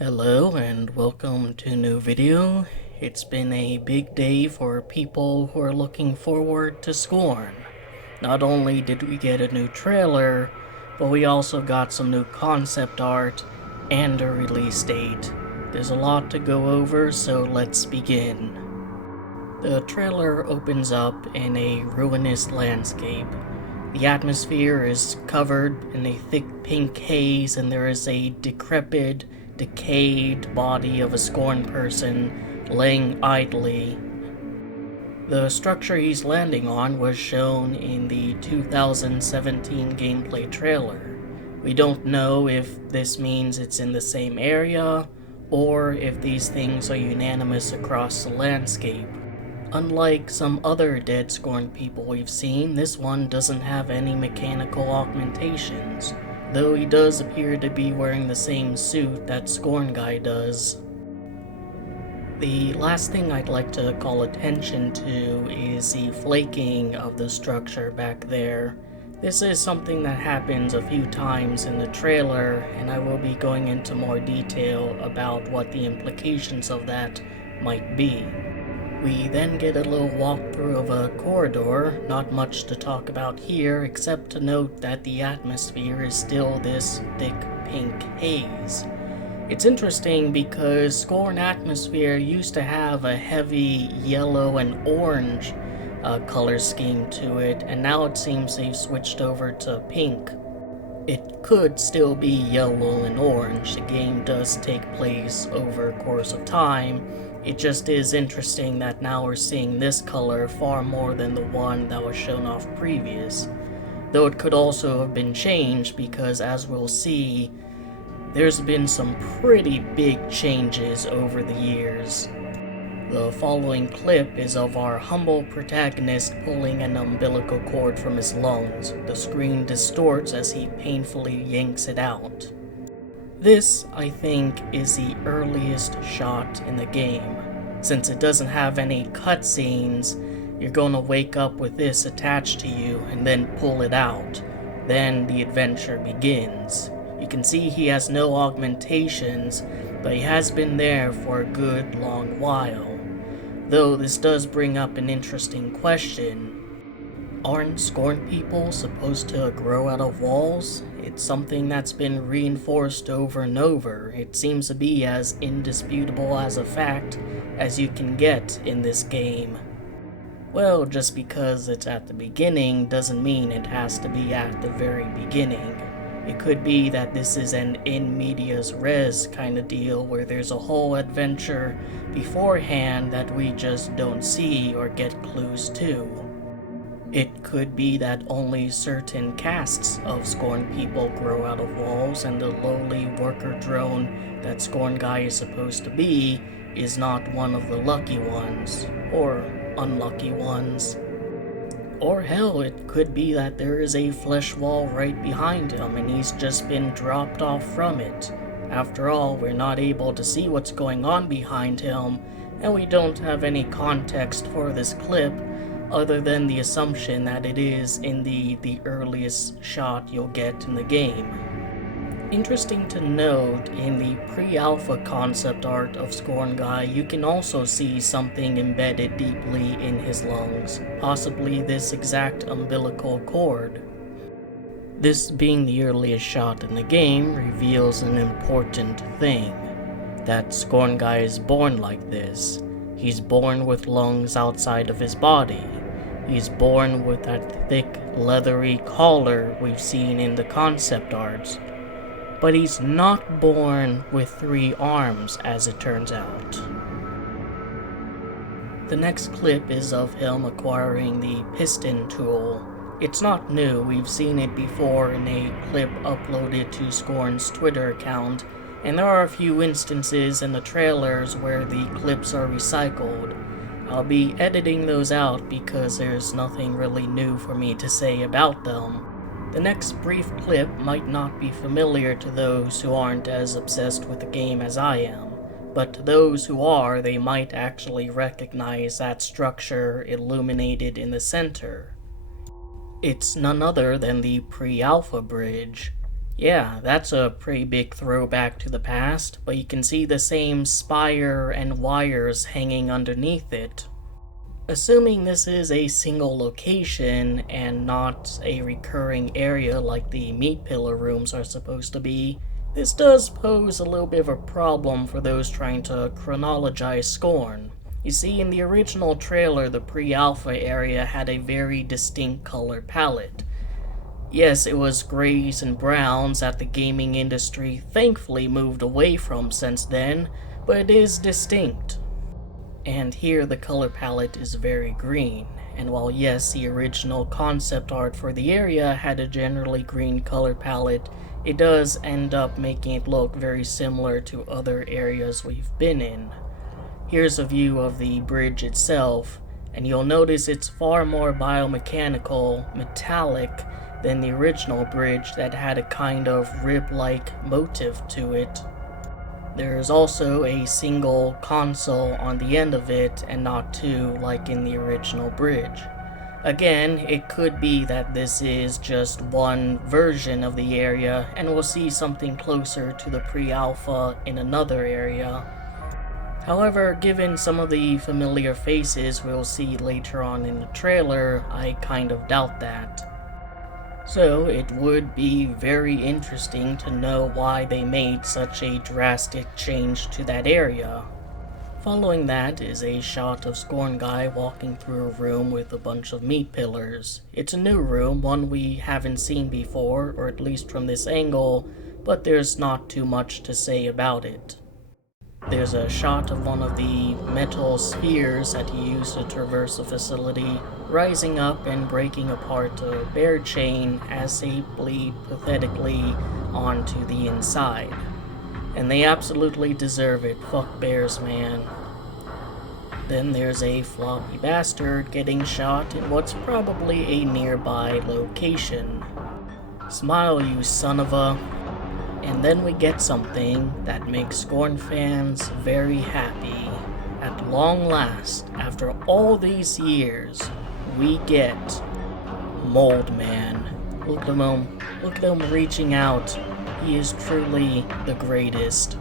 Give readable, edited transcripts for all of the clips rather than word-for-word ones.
Hello and welcome to a new video. It's been a big day for people who are looking forward to Scorn. Not only did we get a new trailer, but we also got some new concept art and a release date. There's a lot to go over, so let's begin. The trailer opens up in a ruinous landscape. The atmosphere is covered in a thick pink haze, and there is a decrepit, decayed body of a Scorn person laying idly. The structure he's landing on was shown in the 2017 gameplay trailer. We don't know if this means it's in the same area, or if these things are unanimous across the landscape. Unlike some other dead Scorn people we've seen, this one doesn't have any mechanical augmentations, though he does appear to be wearing the same suit that Scorn Guy does. The last thing I'd like to call attention to is the flaking of the structure back there. This is something that happens a few times in the trailer, and I will be going into more detail about what the implications of that might be. We then get a little walkthrough of a corridor, not much to talk about here except to note that the atmosphere is still this thick pink haze. It's interesting because Scorn atmosphere used to have a heavy yellow and orange color scheme to it, and now it seems they've switched over to pink. It could still be yellow and orange. The game does take place over a course of time. It just is interesting that now we're seeing this color far more than the one that was shown off previous. Though it could also have been changed because, as we'll see, there's been some pretty big changes over the years. The following clip is of our humble protagonist pulling an umbilical cord from his lungs. The screen distorts as he painfully yanks it out. This, I think, is the earliest shot in the game. Since it doesn't have any cutscenes, you're gonna wake up with this attached to you and then pull it out. Then the adventure begins. You can see he has no augmentations, but he has been there for a good long while. Though this does bring up an interesting question. Aren't Scorn people supposed to grow out of walls? It's something that's been reinforced over and over. It seems to be as indisputable as a fact as you can get in this game. Well, just because it's at the beginning doesn't mean it has to be at the very beginning. It could be that this is an in medias res kind of deal where there's a whole adventure beforehand that we just don't see or get clues to. It could be that only certain castes of Scorn people grow out of walls, and the lowly worker drone that Scorn Guy is supposed to be is not one of the lucky ones, or unlucky ones. Or hell, it could be that there is a flesh wall right behind him and he's just been dropped off from it. After all, we're not able to see what's going on behind him, and we don't have any context for this clip other than the assumption that it is indeed the earliest shot you'll get in the game. Interesting to note, in the pre-alpha concept art of Scorn Guy, you can also see something embedded deeply in his lungs, possibly this exact umbilical cord. This being the earliest shot in the game reveals an important thing, that Scorn Guy is born like this. He's born with lungs outside of his body. He's born with that thick, leathery collar we've seen in the concept arts. But he's not born with 3 arms, as it turns out. The next clip is of him acquiring the piston tool. It's not new, we've seen it before in a clip uploaded to Scorn's Twitter account, and there are a few instances in the trailers where the clips are recycled. I'll be editing those out because there's nothing really new for me to say about them. The next brief clip might not be familiar to those who aren't as obsessed with the game as I am, but to those who are, they might actually recognize that structure illuminated in the center. It's none other than the pre-alpha bridge. Yeah, that's a pretty big throwback to the past, but you can see the same spire and wires hanging underneath it. Assuming this is a single location and not a recurring area like the meat pillar rooms are supposed to be, this does pose a little bit of a problem for those trying to chronologize Scorn. You see, in the original trailer, the pre-alpha area had a very distinct color palette. Yes, it was grays and browns that the gaming industry thankfully moved away from since then, but it is distinct. And here the color palette is very green, and while yes, the original concept art for the area had a generally green color palette, it does end up making it look very similar to other areas we've been in. Here's a view of the bridge itself, and you'll notice it's far more biomechanical, metallic, than the original bridge that had a kind of rib-like motif to it. There's also a single console on the end of it and not two like in the original bridge. Again, it could be that this is just one version of the area and we'll see something closer to the pre-alpha in another area. However, given some of the familiar faces we'll see later on in the trailer, I kind of doubt that. So it would be very interesting to know why they made such a drastic change to that area. Following that is a shot of Scorn Guy walking through a room with a bunch of meat pillars. It's a new room, one we haven't seen before, or at least from this angle, but there's not too much to say about it. There's a shot of one of the metal spheres that you use to traverse the facility, rising up and breaking apart a bear chain as they bleed pathetically onto the inside. And they absolutely deserve it, fuck bears, man. Then there's a floppy bastard getting shot in what's probably a nearby location. Smile, you son of a... And then we get something that makes Scorn fans very happy. At long last, after all these years, we get Mold Man. Look at him reaching out. He is truly the greatest.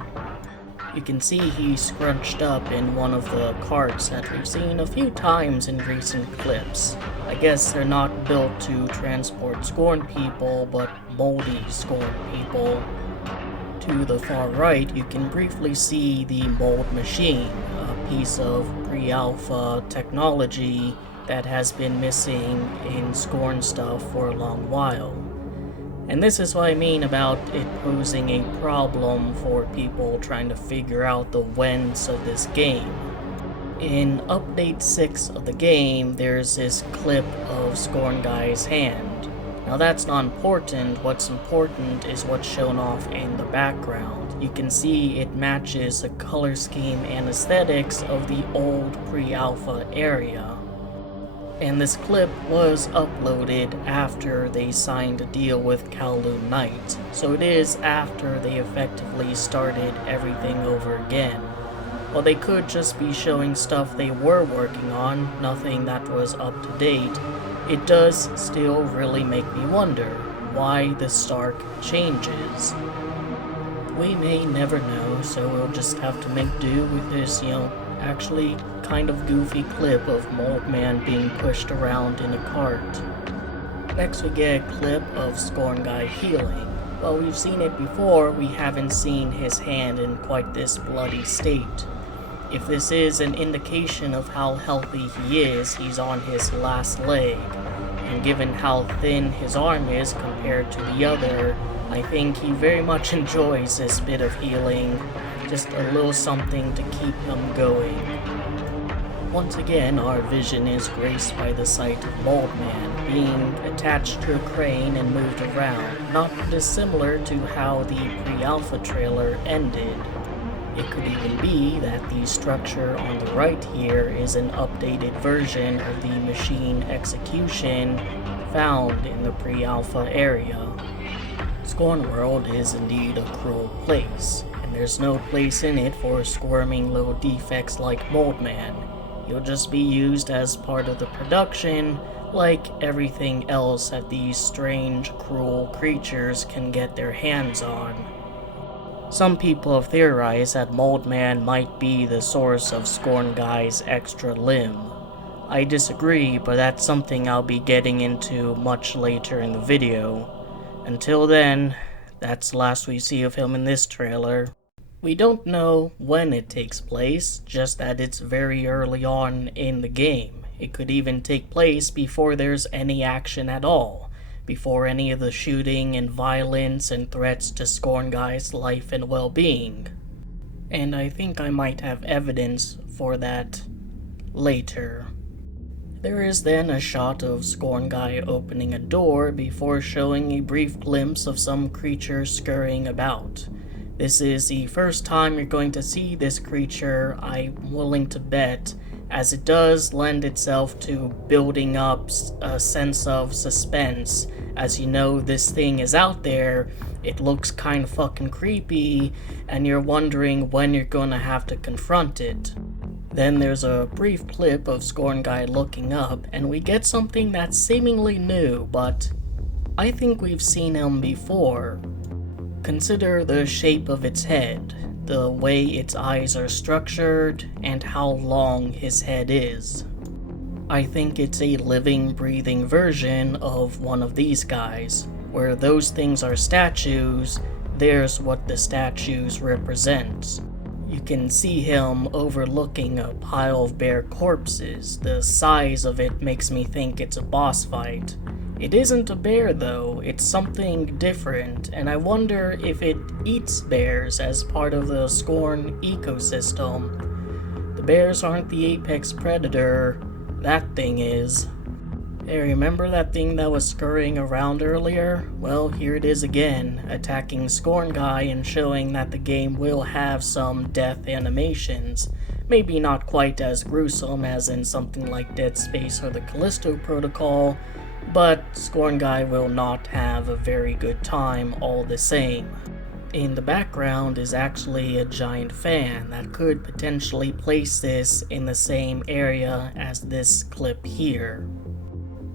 You can see he's scrunched up in one of the carts that we've seen a few times in recent clips. I guess they're not built to transport Scorn people, but moldy Scorn people. To the far right, you can briefly see the mold machine, a piece of pre-alpha technology that has been missing in Scorn stuff for a long while. And this is what I mean about it posing a problem for people trying to figure out the whens of this game. In Update 6 of the game, there's this clip of Scorn Guy's hand. Now that's not important, what's important is what's shown off in the background. You can see it matches the color scheme and aesthetics of the old pre-alpha area. And this clip was uploaded after they signed a deal with Kowloon Knight, so it is after they effectively started everything over again. While they could just be showing stuff they were working on, nothing that was up to date, it does still really make me wonder why the stark changes. We may never know, so we'll just have to make do with this, actually kind of goofy clip of Mold Man being pushed around in a cart. Next we get a clip of Scorn Guy healing. While we've seen it before, we haven't seen his hand in quite this bloody state. If this is an indication of how healthy he is, he's on his last leg. And given how thin his arm is compared to the other, I think he very much enjoys this bit of healing. Just a little something to keep him going. Once again, our vision is graced by the sight of Mold Man being attached to a crane and moved around, not dissimilar to how the pre-alpha trailer ended. It could even be that the structure on the right here is an updated version of the machine execution found in the pre-alpha area. Scorn World is indeed a cruel place, and there's no place in it for squirming little defects like Mold Man. He'll just be used as part of the production, like everything else that these strange, cruel creatures can get their hands on. Some people have theorized that Moldman might be the source of Scorn Guy's extra limb. I disagree, but that's something I'll be getting into much later in the video. Until then, that's the last we see of him in this trailer. We don't know when it takes place, just that it's very early on in the game. It could even take place before there's any action at all, before any of the shooting and violence and threats to Scorn Guy's life and well-being. And I think I might have evidence for that later. There is then a shot of Scorn Guy opening a door before showing a brief glimpse of some creature scurrying about. This is the first time you're going to see this creature, I'm willing to bet, as it does lend itself to building up a sense of suspense. As you know this thing is out there, it looks kind of fucking creepy, and you're wondering when you're gonna have to confront it. Then there's a brief clip of Scorn Guy looking up, and we get something that's seemingly new, but I think we've seen him before. Consider the shape of its head, the way its eyes are structured, and how long his head is. I think it's a living, breathing version of one of these guys. Where those things are statues, there's what the statues represent. You can see him overlooking a pile of bare corpses. The size of it makes me think it's a boss fight. It isn't a bear though, it's something different, and I wonder if it eats bears as part of the Scorn ecosystem. The bears aren't the apex predator, that thing is. Hey, remember that thing that was scurrying around earlier? Well, here it is again, attacking Scorn Guy and showing that the game will have some death animations. Maybe not quite as gruesome as in something like Dead Space or the Callisto Protocol, but Scorn Guy will not have a very good time all the same. In the background is actually a giant fan that could potentially place this in the same area as this clip here.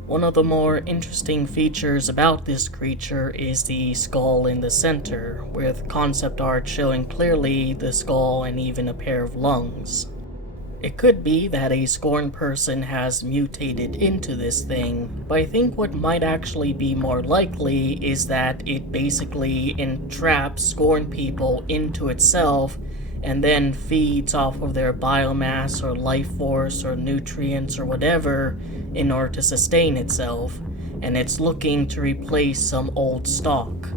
One of the more interesting features about this creature is the skull in the center, with concept art showing clearly the skull and even a pair of lungs. It could be that a Scorn person has mutated into this thing, but I think what might actually be more likely is that it basically entraps Scorn people into itself and then feeds off of their biomass or life force or nutrients or whatever in order to sustain itself, and it's looking to replace some old stock.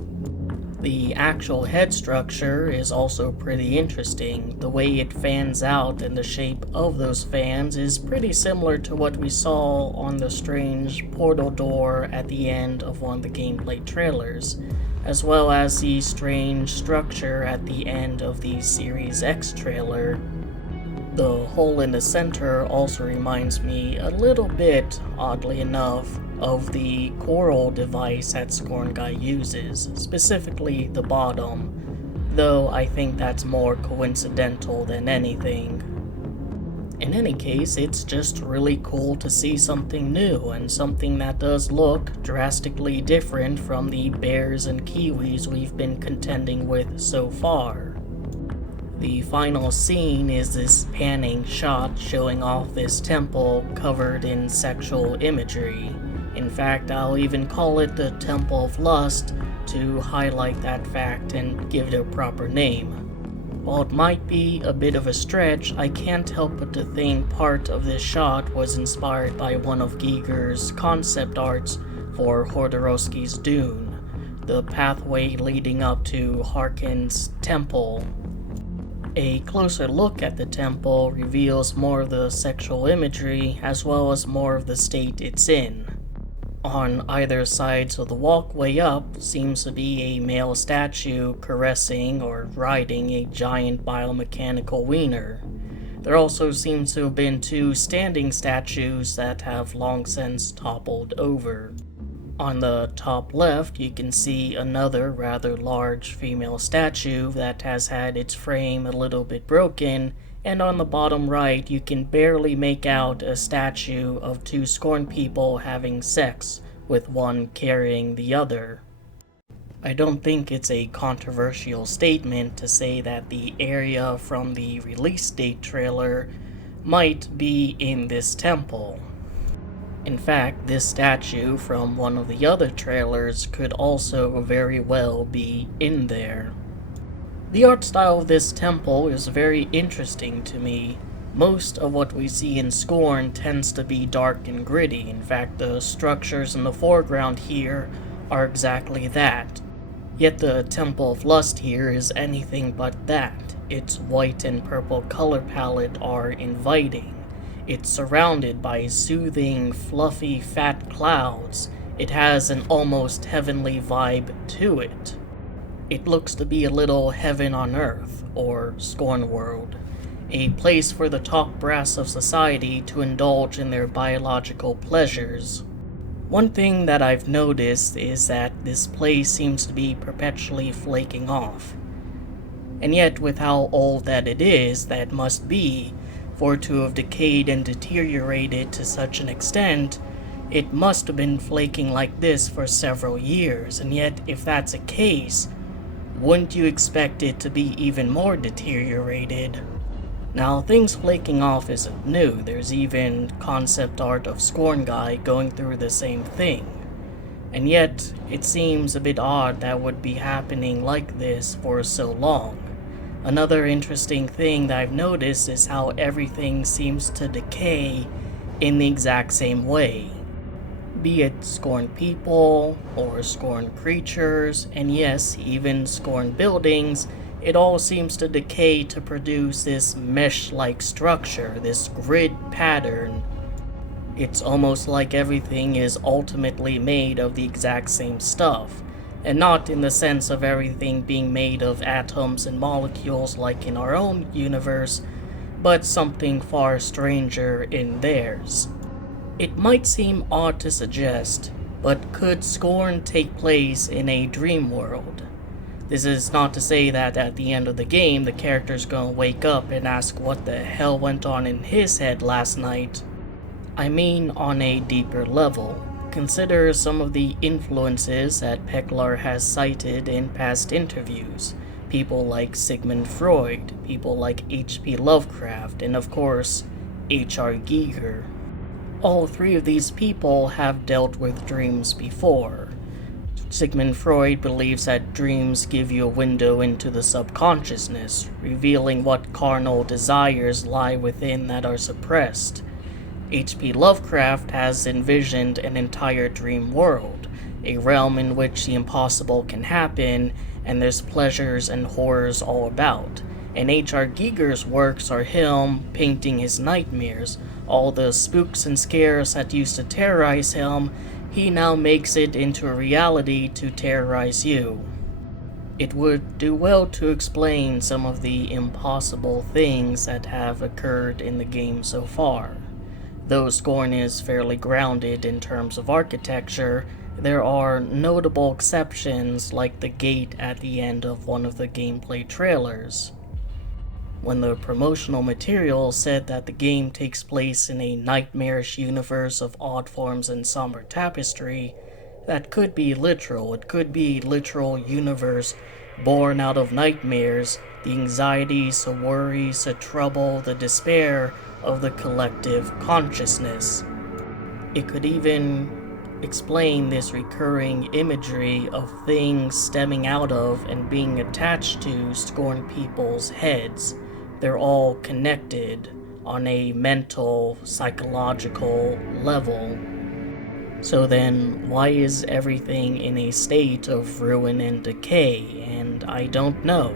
The actual head structure is also pretty interesting. The way it fans out and the shape of those fans is pretty similar to what we saw on the strange portal door at the end of one of the gameplay trailers, as well as the strange structure at the end of the Series X trailer. The hole in the center also reminds me a little bit, oddly enough, of the coral device that Scorn Guy uses, specifically the bottom, though I think that's more coincidental than anything. In any case, it's just really cool to see something new, and something that does look drastically different from the bears and kiwis we've been contending with so far. The final scene is this panning shot showing off this temple covered in sexual imagery. In fact, I'll even call it the Temple of Lust to highlight that fact and give it a proper name. While it might be a bit of a stretch, I can't help but to think part of this shot was inspired by one of Giger's concept arts for Jodorowsky's Dune, the pathway leading up to Harkon's temple. A closer look at the temple reveals more of the sexual imagery as well as more of the state it's in. On either sides of the walkway up seems to be a male statue caressing or riding a giant biomechanical wiener. There also seems to have been two standing statues that have long since toppled over. On the top left, you can see another rather large female statue that has had its frame a little bit broken and on the bottom right you can barely make out a statue of two Scorn people having sex, with one carrying the other. I don't think it's a controversial statement to say that the area from the release date trailer might be in this temple. In fact, this statue from one of the other trailers could also very well be in there. The art style of this temple is very interesting to me. Most of what we see in Scorn tends to be dark and gritty. In fact, the structures in the foreground here are exactly that. Yet the Temple of Lust here is anything but that. Its white and purple color palette are inviting. It's surrounded by soothing, fluffy, fat clouds. It has an almost heavenly vibe to it. It looks to be a little heaven on earth, or Scorn World, a place for the top brass of society to indulge in their biological pleasures. One thing that I've noticed is that this place seems to be perpetually flaking off. And yet, with how old that it is, that must be, for it to have decayed and deteriorated to such an extent, it must have been flaking like this for several years. And yet, if that's the case, wouldn't you expect it to be even more deteriorated? Now, things flaking off isn't new. There's even concept art of Scorn Guy going through the same thing. And yet, it seems a bit odd that would be happening like this for so long. Another interesting thing that I've noticed is how everything seems to decay in the exact same way. Be it Scorn people, or Scorn creatures, and yes, even Scorn buildings, it all seems to decay to produce this mesh-like structure, this grid pattern. It's almost like everything is ultimately made of the exact same stuff, and not in the sense of everything being made of atoms and molecules like in our own universe, but something far stranger in theirs. It might seem odd to suggest, but could Scorn take place in a dream world? This is not to say that at the end of the game the character's gonna wake up and ask what the hell went on in his head last night. I mean on a deeper level. Consider some of the influences that Peklar has cited in past interviews. People like Sigmund Freud, people like H.P. Lovecraft, and of course, H.R. Giger. All three of these people have dealt with dreams before. Sigmund Freud believes that dreams give you a window into the subconsciousness, revealing what carnal desires lie within that are suppressed. H.P. Lovecraft has envisioned an entire dream world, a realm in which the impossible can happen, and there's pleasures and horrors all about. And H.R. Giger's works are him painting his nightmares. All the spooks and scares that used to terrorize him, he now makes it into a reality to terrorize you. It would do well to explain some of the impossible things that have occurred in the game so far. Though Scorn is fairly grounded in terms of architecture, there are notable exceptions like the gate at the end of one of the gameplay trailers. When the promotional material said that the game takes place in a nightmarish universe of odd forms and somber tapestry, that could be literal. It could be literal universe born out of nightmares, the anxieties, the worries, the trouble, the despair of the collective consciousness. It could even explain this recurring imagery of things stemming out of and being attached to Scorn people's heads. They're all connected on a mental, psychological level. So then, why is everything in a state of ruin and decay? And I don't know.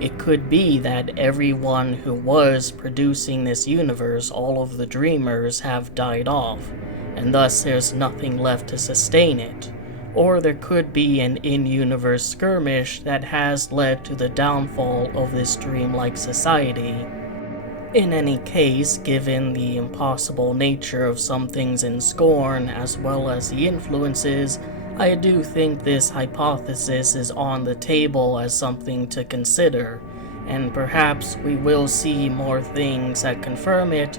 It could be that everyone who was producing this universe, all of the dreamers, have died off, and thus there's nothing left to sustain it. Or there could be an in-universe skirmish that has led to the downfall of this dreamlike society. In any case, given the impossible nature of some things in Scorn, as well as the influences, I do think this hypothesis is on the table as something to consider, and perhaps we will see more things that confirm it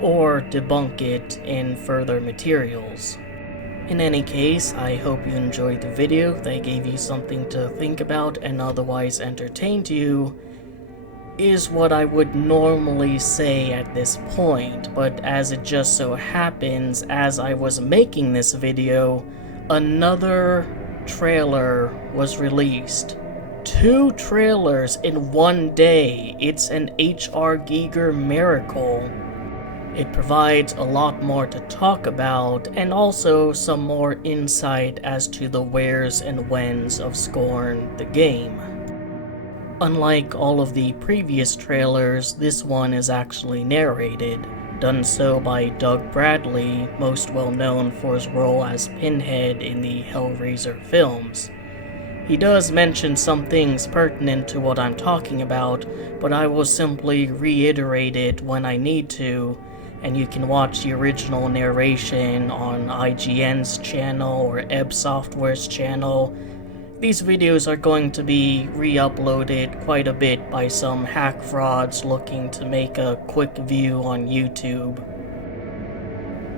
or debunk it in further materials. In any case, I hope you enjoyed the video, that gave you something to think about and otherwise entertained you, is what I would normally say at this point, but as it just so happens, as I was making this video, another trailer was released. 2 trailers in one day. It's an H.R. Giger miracle. It provides a lot more to talk about, and also some more insight as to the wheres and whens of Scorn, the game. Unlike all of the previous trailers, this one is actually narrated, done so by Doug Bradley, most well known for his role as Pinhead in the Hellraiser films. He does mention some things pertinent to what I'm talking about, but I will simply reiterate it when I need to, and you can watch the original narration on IGN's channel or Ebb Software's channel. These videos are going to be re-uploaded quite a bit by some hack frauds looking to make a quick view on YouTube.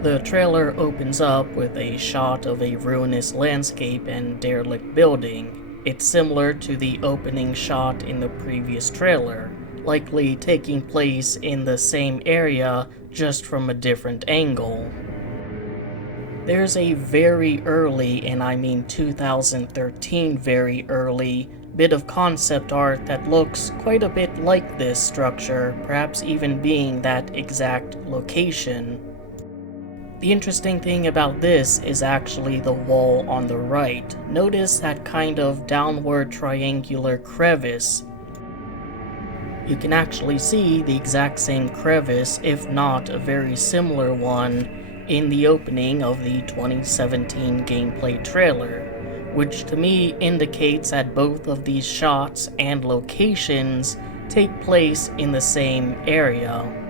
The trailer opens up with a shot of a ruinous landscape and derelict building. It's similar to the opening shot in the previous trailer, likely taking place in the same area, just from a different angle. There's a very early, and I mean 2013 very early, bit of concept art that looks quite a bit like this structure, perhaps even being that exact location. The interesting thing about this is actually the wall on the right. Notice that kind of downward triangular crevice. You can actually see the exact same crevice, if not a very similar one, in the opening of the 2017 gameplay trailer, which to me indicates that both of these shots and locations take place in the same area.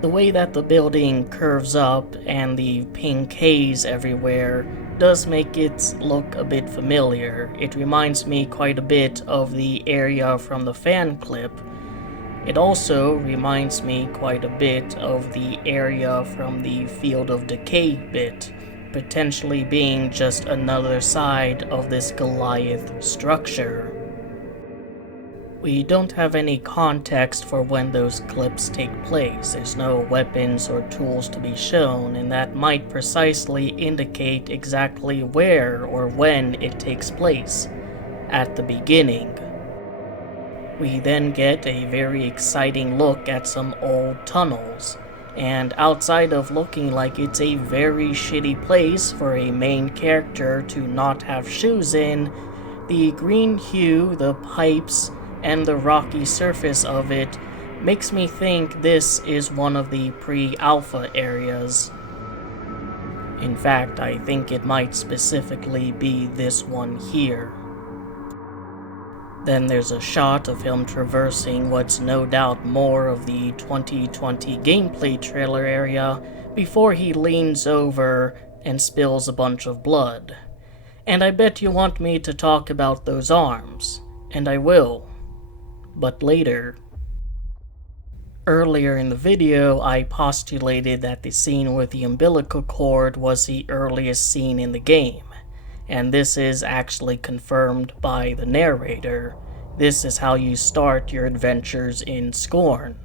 The way that the building curves up and the pink haze everywhere does make it look a bit familiar. It reminds me quite a bit of the area from the fan clip. It also reminds me quite a bit of the area from the Field of Decay bit, potentially being just another side of this Goliath structure. We don't have any context for when those clips take place. There's no weapons or tools to be shown, and that might precisely indicate exactly where or when it takes place, at the beginning. We then get a very exciting look at some old tunnels, and outside of looking like it's a very shitty place for a main character to not have shoes in, the green hue, the pipes, and the rocky surface of it makes me think this is one of the pre-alpha areas. In fact, I think it might specifically be this one here. Then there's a shot of him traversing what's no doubt more of the 2020 gameplay trailer area before he leans over and spills a bunch of blood. And I bet you want me to talk about those arms, and I will, but later. Earlier in the video, I postulated that the scene with the umbilical cord was the earliest scene in the game. And this is actually confirmed by the narrator. This is how you start your adventures in Scorn.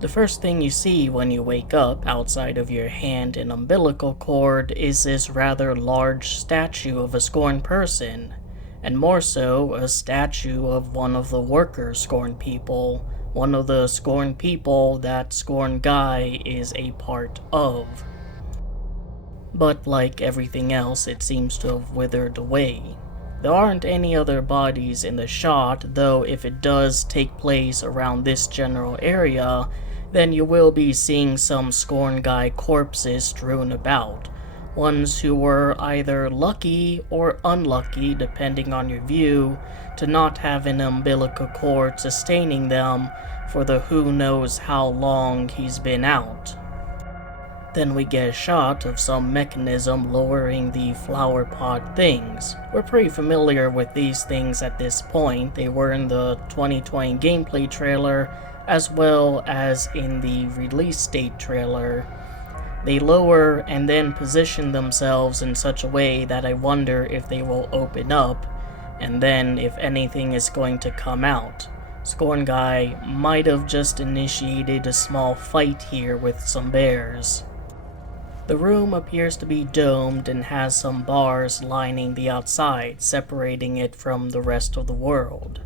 The first thing you see when you wake up outside of your hand and umbilical cord is this rather large statue of a Scorn person, and more so, a statue of one of the worker Scorn people, one of the Scorn people that Scorn Guy is a part of. But like everything else, it seems to have withered away. There aren't any other bodies in the shot, though if it does take place around this general area, then you will be seeing some Scorn Guy corpses strewn about. Ones who were either lucky or unlucky, depending on your view, to not have an umbilical cord sustaining them for the who knows how long he's been out. Then we get a shot of some mechanism lowering the flower pod things. We're pretty familiar with these things at this point. They were in the 2020 gameplay trailer as well as in the release date trailer. They lower and then position themselves in such a way that I wonder if they will open up, and then if anything is going to come out. Scorn Guy might have just initiated a small fight here with some bears. The room appears to be domed and has some bars lining the outside, separating it from the rest of the world.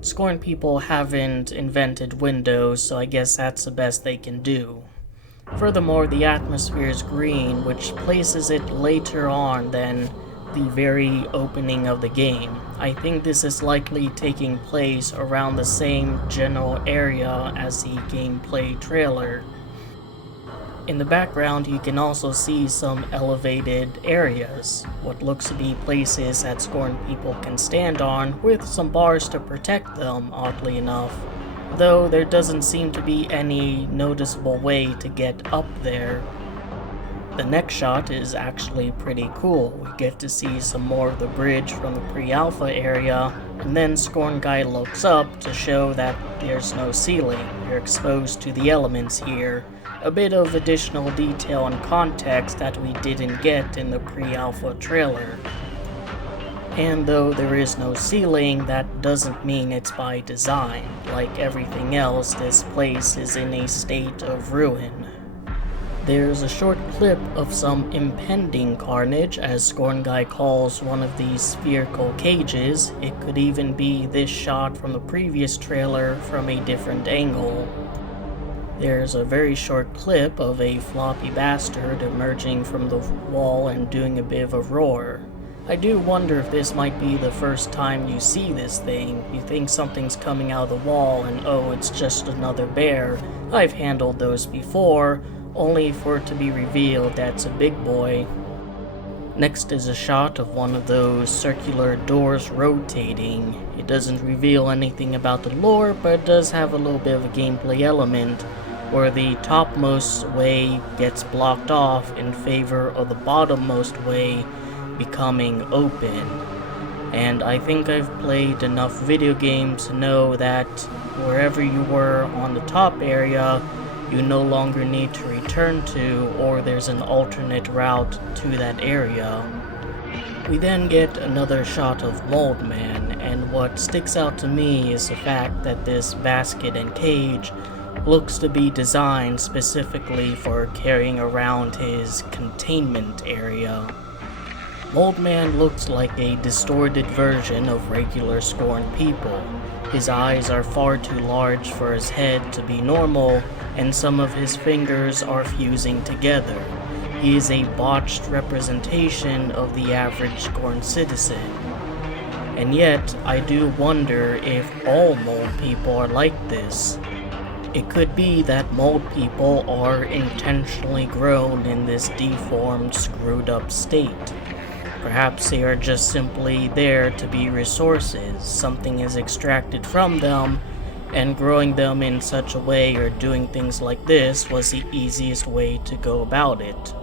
Scorn people haven't invented windows, so I guess that's the best they can do. Furthermore, the atmosphere is green, which places it later on than the very opening of the game. I think this is likely taking place around the same general area as the gameplay trailer. In the background, you can also see some elevated areas, what looks to be places that Scorn people can stand on, with some bars to protect them, oddly enough. Though there doesn't seem to be any noticeable way to get up there. The next shot is actually pretty cool. We get to see some more of the bridge from the pre-alpha area, and then Scorn Guy looks up to show that there's no ceiling. You're exposed to the elements here. A bit of additional detail and context that we didn't get in the pre-alpha trailer. And though there is no ceiling, that doesn't mean it's by design. Like everything else, this place is in a state of ruin. There's a short clip of some impending carnage, as Scorn Guy calls one of these spherical cages. It could even be this shot from the previous trailer from a different angle. There's a very short clip of a floppy bastard emerging from the wall and doing a bit of a roar. I do wonder if this might be the first time you see this thing. You think something's coming out of the wall and oh, it's just another bear. I've handled those before, only for it to be revealed that's a big boy. Next is a shot of one of those circular doors rotating. It doesn't reveal anything about the lore, but it does have a little bit of a gameplay element, where the topmost way gets blocked off in favor of the bottommost way becoming open. And I think I've played enough video games to know that wherever you were on the top area, you no longer need to return to, or there's an alternate route to that area. We then get another shot of Mold Man, and what sticks out to me is the fact that this basket and cage looks to be designed specifically for carrying around his containment area. Mold Man looks like a distorted version of regular Scorn people. His eyes are far too large for his head to be normal, and some of his fingers are fusing together. He is a botched representation of the average Scorn citizen. And yet, I do wonder if all mold people are like this. It could be that mold people are intentionally grown in this deformed, screwed up state. Perhaps they are just simply there to be resources. Something is extracted from them, and growing them in such a way or doing things like this was the easiest way to go about it.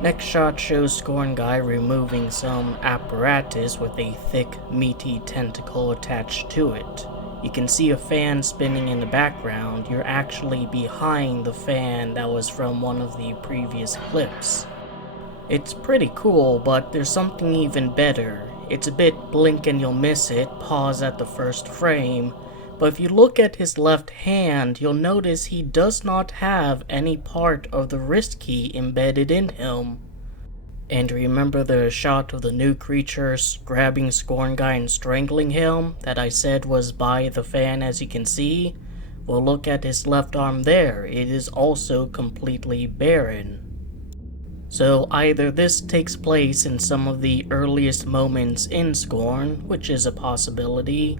Next shot shows Scorn Guy removing some apparatus with a thick, meaty tentacle attached to it. You can see a fan spinning in the background. You're actually behind the fan that was from one of the previous clips. It's pretty cool, but there's something even better. It's a bit blink and you'll miss it, pause at the first frame, but if you look at his left hand, you'll notice he does not have any part of the wrist key embedded in him. And remember the shot of the new creatures grabbing Scorn Guy and strangling him that I said was by the fan, as you can see? Well, look at his left arm there. It is also completely barren. So either this takes place in some of the earliest moments in Scorn, which is a possibility,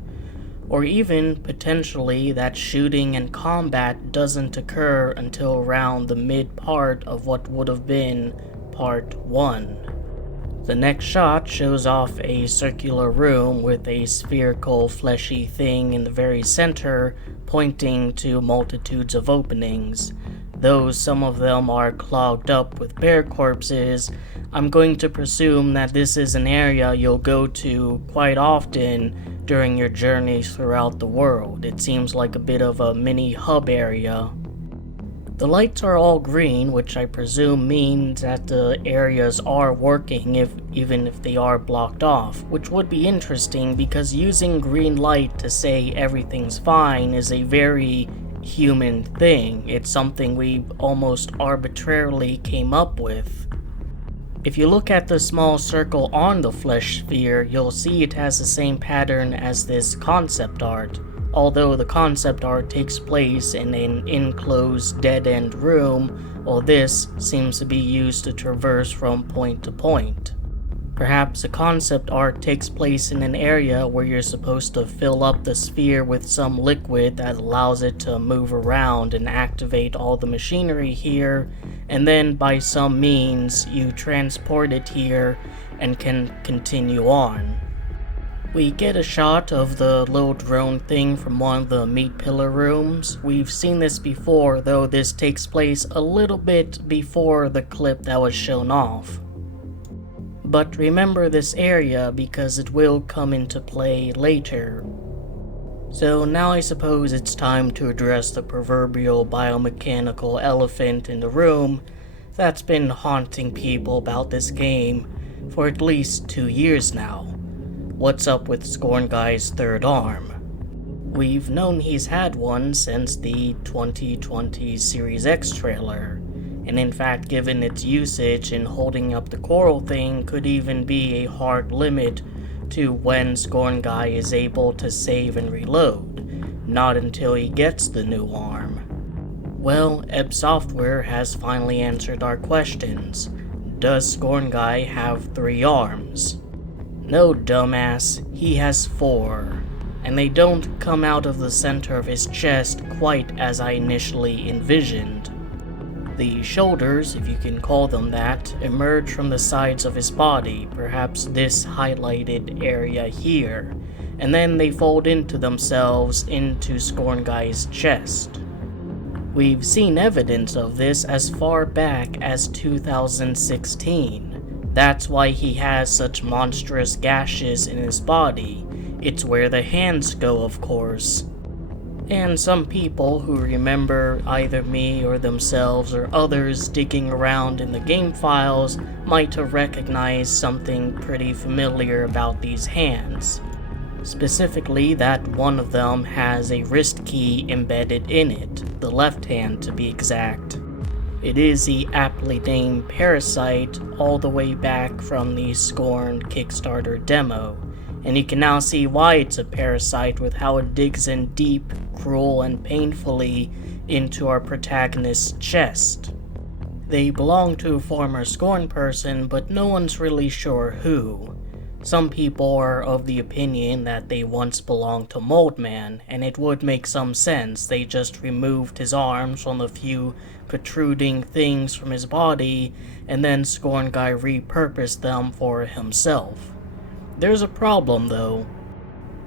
or even potentially that shooting and combat doesn't occur until around the mid part of what would have been Part 1. The next shot shows off a circular room with a spherical fleshy thing in the very center, pointing to multitudes of openings. Though some of them are clogged up with bear corpses, I'm going to presume that this is an area you'll go to quite often during your journeys throughout the world. It seems like a bit of a mini hub area. The lights are all green, which I presume means that the areas are working even if they are blocked off, which would be interesting because using green light to say everything's fine is a very human thing. It's something we almost arbitrarily came up with. If you look at the small circle on the flesh sphere, you'll see it has the same pattern as this concept art. Although the concept art takes place in an enclosed dead-end room, while this seems to be used to traverse from point to point. Perhaps the concept art takes place in an area where you're supposed to fill up the sphere with some liquid that allows it to move around and activate all the machinery here, and then by some means you transport it here and can continue on. We get a shot of the little drone thing from one of the meat pillar rooms. We've seen this before, though this takes place a little bit before the clip that was shown off. But remember this area because it will come into play later. So now I suppose it's time to address the proverbial biomechanical elephant in the room that's been haunting people about this game for at least 2 years now. What's up with Scorn Guy's third arm? We've known he's had one since the 2020 Series X trailer, and in fact given its usage in holding up the coral thing could even be a hard limit to when Scorn Guy is able to save and reload, not until he gets the new arm. Well, Ebb Software has finally answered our questions. Does Scorn Guy have 3 arms? No, dumbass, he has 4, and they don't come out of the center of his chest quite as I initially envisioned. The shoulders, if you can call them that, emerge from the sides of his body, perhaps this highlighted area here, and then they fold into themselves into Scorn Guy's chest. We've seen evidence of this as far back as 2016. That's why he has such monstrous gashes in his body. It's where the hands go, of course. And some people who remember either me or themselves or others digging around in the game files might have recognized something pretty familiar about these hands. Specifically that one of them has a wrist key embedded in it, the left hand to be exact. It is the aptly named Parasite all the way back from the Scorn Kickstarter demo, and you can now see why it's a parasite with how it digs in deep, cruel, and painfully into our protagonist's chest. They belong to a former Scorn person, but no one's really sure who. Some people are of the opinion that they once belonged to Moldman, and it would make some sense. They just removed his arms from the few protruding things from his body, and then Scorn Guy repurposed them for himself. There's a problem though.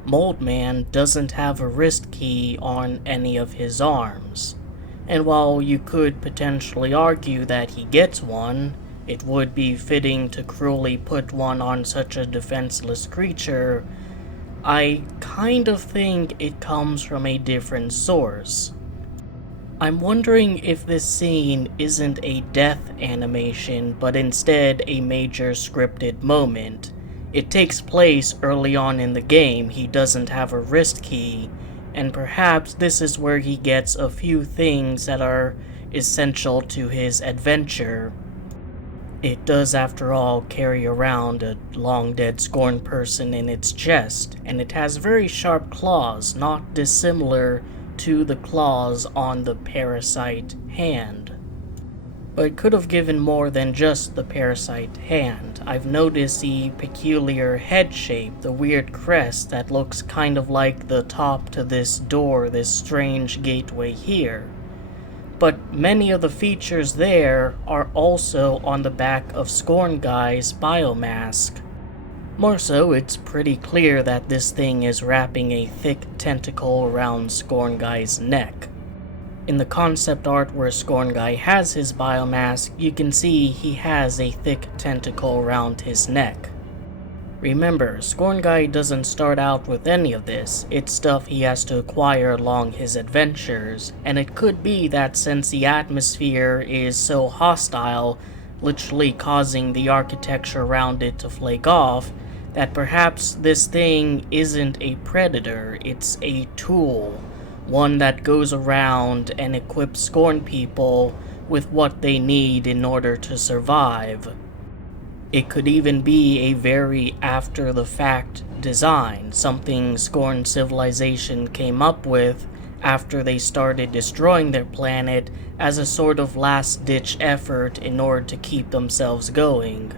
Moldman doesn't have a wrist key on any of his arms, and while you could potentially argue that he gets one, it would be fitting to cruelly put one on such a defenseless creature. I kind of think it comes from a different source. I'm wondering if this scene isn't a death animation, but instead a major scripted moment. It takes place early on in the game, he doesn't have a wrist key, and perhaps this is where he gets a few things that are essential to his adventure. It does, after all, carry around a long-dead Scorn person in its chest, and it has very sharp claws, not dissimilar to the claws on the parasite hand. But it could have given more than just the parasite hand. I've noticed the peculiar head shape, the weird crest that looks kind of like the top to this door, this strange gateway here. But many of the features there are also on the back of Scorn Guy's biomask. More so, it's pretty clear that this thing is wrapping a thick tentacle around Scorn Guy's neck. In the concept art where Scorn Guy has his biomask, you can see he has a thick tentacle around his neck. Remember, Scorn Guy doesn't start out with any of this, it's stuff he has to acquire along his adventures, and it could be that since the atmosphere is so hostile, literally causing the architecture around it to flake off, that perhaps this thing isn't a predator, it's a tool. One that goes around and equips Scorn people with what they need in order to survive. It could even be a very after-the-fact design, something Scorn civilization came up with after they started destroying their planet as a sort of last-ditch effort in order to keep themselves going.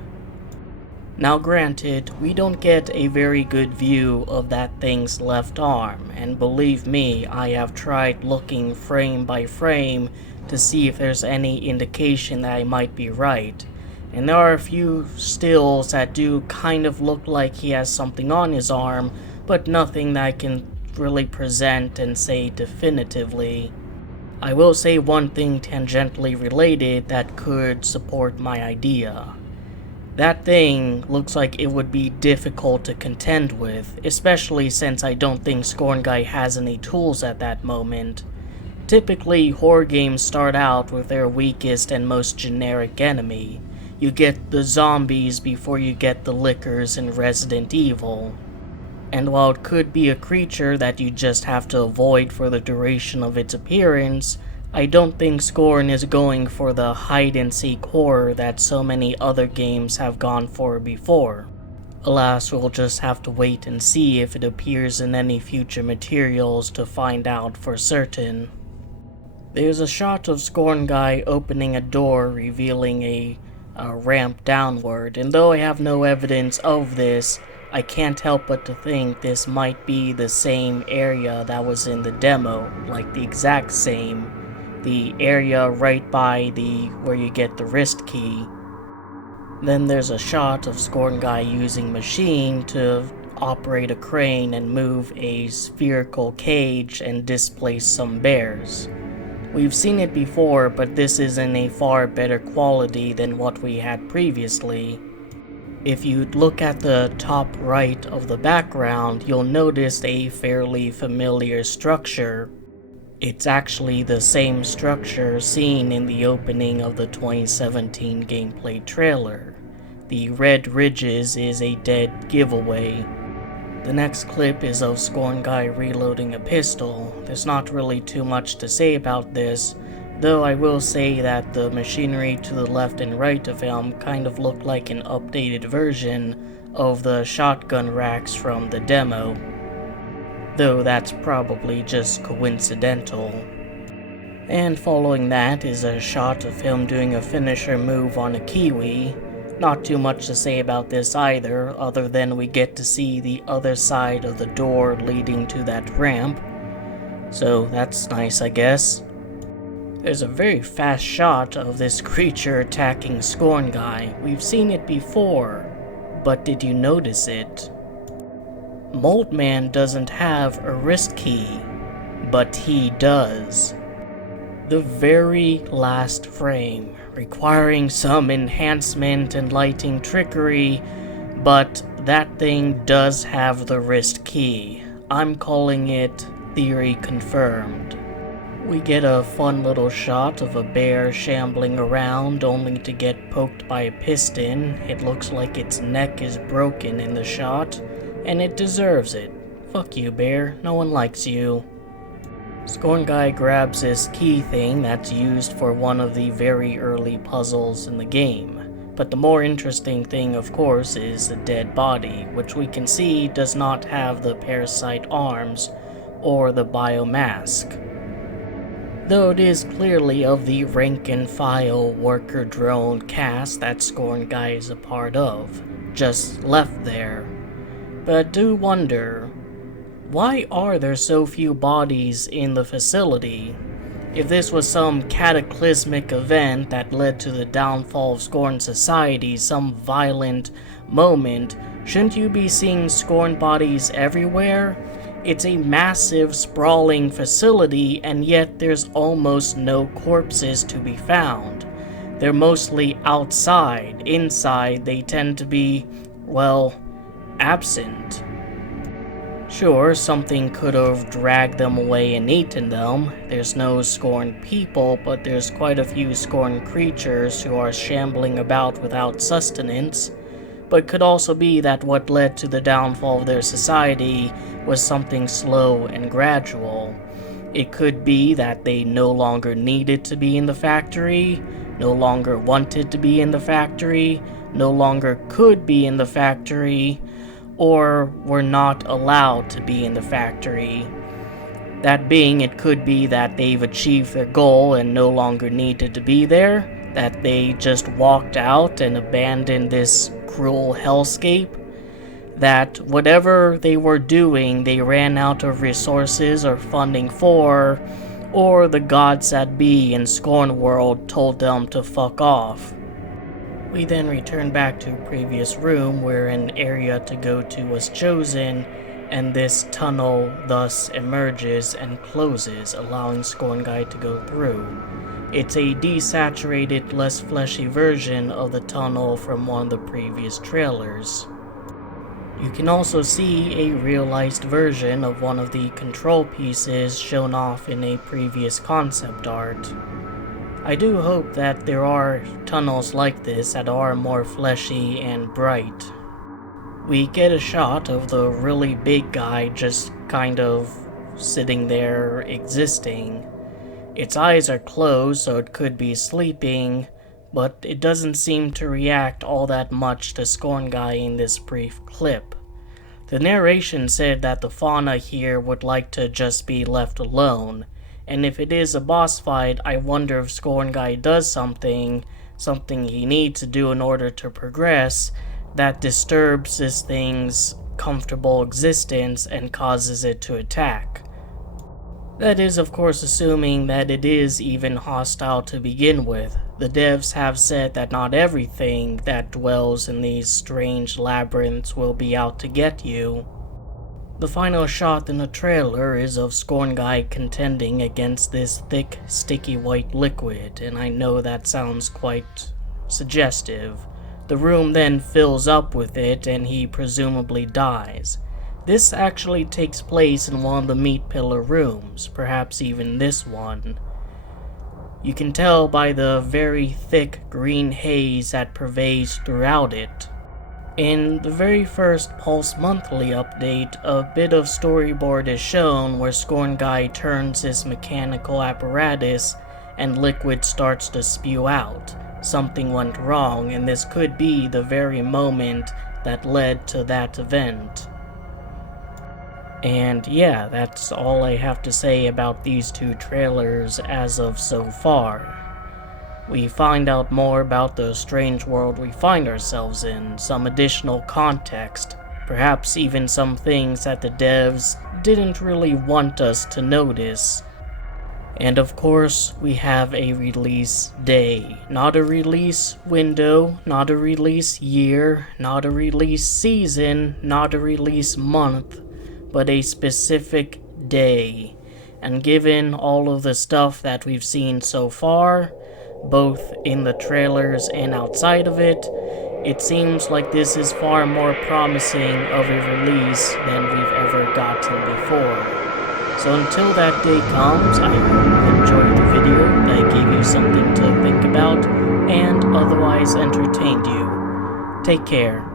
Now granted, we don't get a very good view of that thing's left arm, and believe me, I have tried looking frame by frame to see if there's any indication that I might be right. And there are a few stills that do kind of look like he has something on his arm, but nothing that I can really present and say definitively. I will say one thing tangentially related that could support my idea. That thing looks like it would be difficult to contend with, especially since I don't think Scorn Guy has any tools at that moment. Typically, horror games start out with their weakest and most generic enemy. You get the zombies before you get the lickers in Resident Evil. And while it could be a creature that you just have to avoid for the duration of its appearance, I don't think Scorn is going for the hide-and-seek horror that so many other games have gone for before. Alas, we'll just have to wait and see if it appears in any future materials to find out for certain. There's a shot of Scorn Guy opening a door revealing a ramp downward, and though I have no evidence of this, I can't help but to think this might be the same area that was in the demo, like the exact same. The area right by where you get the wrist key. Then there's a shot of Scorn Guy using machine to operate a crane and move a spherical cage and displace some bears. We've seen it before, but this is in a far better quality than what we had previously. If you look at the top right of the background, you'll notice a fairly familiar structure. It's actually the same structure seen in the opening of the 2017 gameplay trailer. The red ridges is a dead giveaway. The next clip is of Scorn Guy reloading a pistol. There's not really too much to say about this, though I will say that the machinery to the left and right of him kind of look like an updated version of the shotgun racks from the demo. Though that's probably just coincidental. And following that is a shot of him doing a finisher move on a Kiwi. Not too much to say about this either, other than we get to see the other side of the door leading to that ramp. So that's nice, I guess. There's a very fast shot of this creature attacking Scorn Guy. We've seen it before, but did you notice it? Moldman doesn't have a wrist key, but he does. The very last frame, requiring some enhancement and lighting trickery, but that thing does have the wrist key. I'm calling it theory confirmed. We get a fun little shot of a bear shambling around only to get poked by a piston. It looks like its neck is broken in the shot, and it deserves it. Fuck you, bear. No one likes you. Scorn Guy grabs this key thing that's used for one of the very early puzzles in the game. But the more interesting thing, of course, is the dead body, which we can see does not have the parasite arms or the biomask. Though it is clearly of the rank-and-file worker drone cast that Scorn Guy is a part of, just left there. But I do wonder, why are there so few bodies in the facility? If this was some cataclysmic event that led to the downfall of Scorn society, some violent moment, shouldn't you be seeing Scorn bodies everywhere? It's a massive, sprawling facility, and yet there's almost no corpses to be found. They're mostly outside. Inside, they tend to be, well, absent. Sure, something could have dragged them away and eaten them. There's no Scorn people, but there's quite a few Scorn creatures who are shambling about without sustenance. But could also be that what led to the downfall of their society was something slow and gradual. It could be that they no longer needed to be in the factory, no longer wanted to be in the factory, no longer could be in the factory, or were not allowed to be in the factory. That being, it could be that they've achieved their goal and no longer needed to be there, that they just walked out and abandoned this cruel hellscape, that whatever they were doing they ran out of resources or funding for, or the gods that be in Scorn World told them to fuck off. We then return back to previous room where an area to go to was chosen, and this tunnel thus emerges and closes, allowing Scorn Guy to go through. It's a desaturated, less fleshy version of the tunnel from one of the previous trailers. You can also see a realized version of one of the control pieces shown off in a previous concept art. I do hope that there are tunnels like this that are more fleshy and bright. We get a shot of the really big guy just kind of sitting there existing. Its eyes are closed, so it could be sleeping, but it doesn't seem to react all that much to Scorn Guy in this brief clip. The narration said that the fauna here would like to just be left alone, and if it is a boss fight, I wonder if Scorn Guy does something he needs to do in order to progress, that disturbs this thing's comfortable existence and causes it to attack. That is, of course, assuming that it is even hostile to begin with. The devs have said that not everything that dwells in these strange labyrinths will be out to get you. The final shot in the trailer is of Scorn Guy contending against this thick, sticky white liquid, and I know that sounds quite suggestive. The room then fills up with it, and he presumably dies. This actually takes place in one of the meat pillar rooms, perhaps even this one. You can tell by the very thick green haze that pervades throughout it. In the very first Pulse Monthly update, a bit of storyboard is shown where Scorn Guy turns his mechanical apparatus and liquid starts to spew out. Something went wrong, and this could be the very moment that led to that event. And yeah, that's all I have to say about these two trailers as of so far. We find out more about the strange world we find ourselves in, some additional context, perhaps even some things that the devs didn't really want us to notice. And of course, we have a release day. Not a release window, not a release year, not a release season, not a release month, but a specific day. And given all of the stuff that we've seen so far, both in the trailers and outside of it, it seems like this is far more promising of a release than we've ever gotten before. So until that day comes, I hope you enjoyed the video, that it gave you something to think about, and otherwise entertained you. Take care.